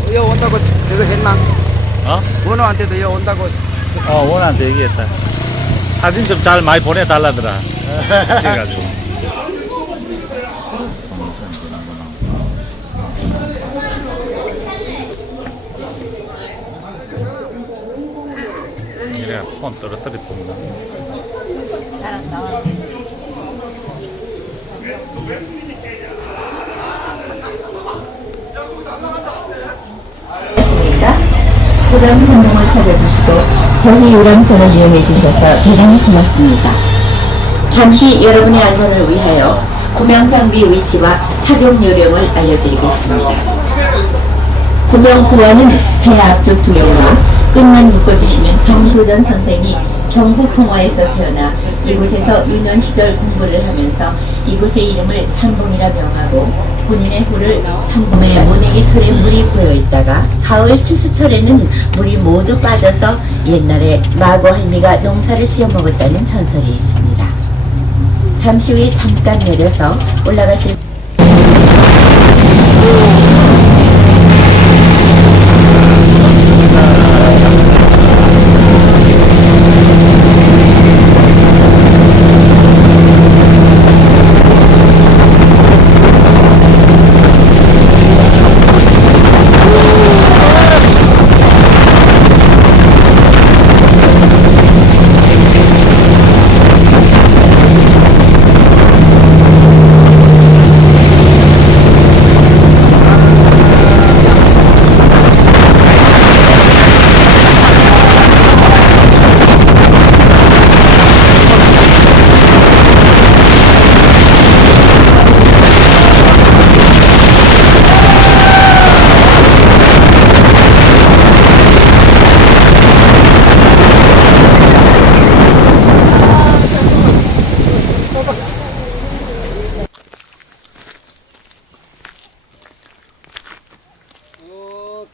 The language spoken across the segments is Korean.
원호한테도 했나? 어? 원호한테도 여 온다고. 어, 원한테 얘기했다. 사진 좀 잘 많이 보내달라더라. 그래가지고. 이래 폰 떨어뜨렸구나. 있습니다. 부담 운동을 찾아주시고 저희 유람선을 이용해 주셔서 대단히 고맙습니다. 잠시 여러분의 안전을 위하여 구명 장비 위치와 착용 요령을 알려드리겠습니다. 구명 보안은 배 앞쪽 구명과 끝만 묶어주시면 정도전 선생이 경북 봉화에서 태어나 이곳에서 유년 시절 공부를 하면서 이곳의 이름을 삼봉이라 명하고 본인의 후를 삼봉의 모내기 털에 물이 고여 있다가 가을 추수철에는 물이 모두 빠져서 옛날에 마고 할미가 농사를 지어 먹었다는 전설이 있습니다. 잠시 후에 잠깐 내려서 올라가실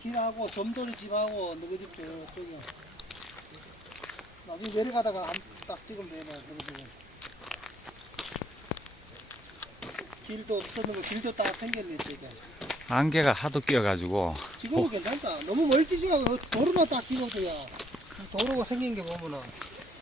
길하고 점도리 집하고 너희 집도 저기 나중에 내려가다가 한, 딱 찍으면 되네 그러고 길도 없었는 거 길도 딱 생겼네 지금 안개가 하도 끼어가지고. 지금은 괜찮다. 너무 멀찍이 가고 도로만 딱 찍어도야. 이 도로가 생긴 게 보면은